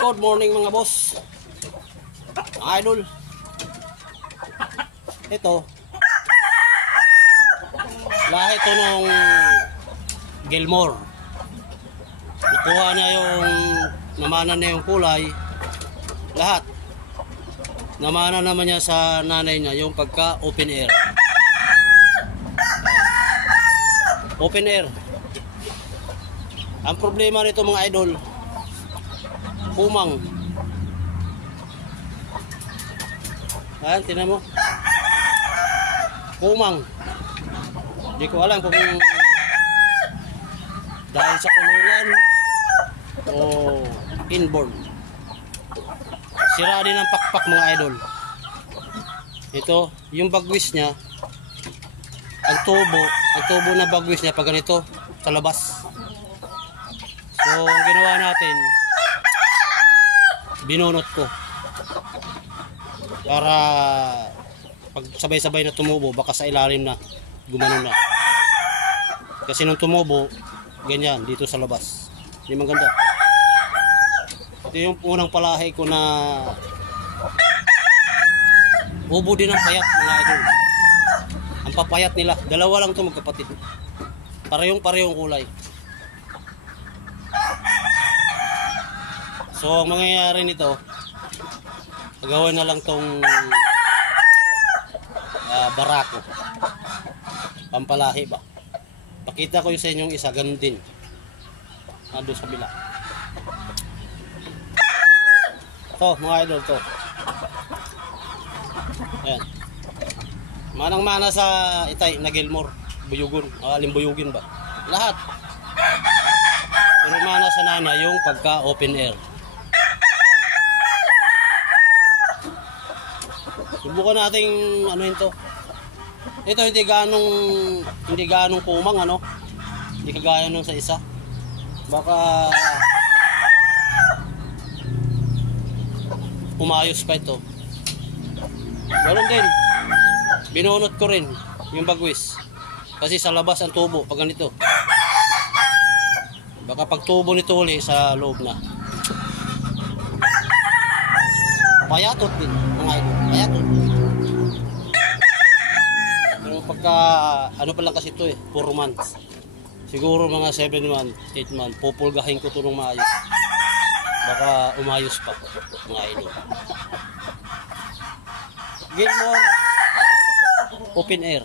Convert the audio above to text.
Good morning mga boss, idol. Ito lahi ito nung Gilmore. Nakuha niya yung namana na yung kulay lahat. Namana naman niya sa nanay niya yung pagka open air. Open air. Ang problema nito mga idol, kumang. Ayan, tinan mo. Kumang. Hindi ko alam kung dahil sa kulungan o inborn. Sira din ang pakpak mga idol. Ito, yung bagwis niya, ang tubo na bagwis niya pag ganito sa labas. So, ang ginawa natin, binunot ko para pag sabay-sabay na tumubo, baka sa ilalim na gumanon na. Kasi nung tumubo, ganyan dito sa labas. Hindi maganda. Ito yung unang palahi ko na ubo din ang payat mga idol. Ang papayat nila, dalawa lang ito magkapatid. Parehong kulay. So ang mangyayari nito, gagawin na lang tong barako, pampalahi ba. Pakita ko yung sa inyong isa, ganun din doon sa bila. Ito mga idol, to ayan, manang-mana sa itay na Gilmore, buyugon, alimbuyugin ba, lahat. Pero mana sa nana yung pagka open air. Subukan nating ano ito. Ito hindi ganong kumang ano. Hindi kagaya nung sa isa. Baka umayos pa ito. Ganun din. Binunot ko rin yung bagwis. Kasi sa labas ang tubo pag ganito. Baka pag tubo nito uli sa loob na. Payatot din mga idol. Payatot. Pero pagka ano pa lang kasi ito 4 months. Siguro mga 7 months, 8 months. Pupulgahin ko ito ng maayos. Baka umayos pa mga idol. Gilmore open air.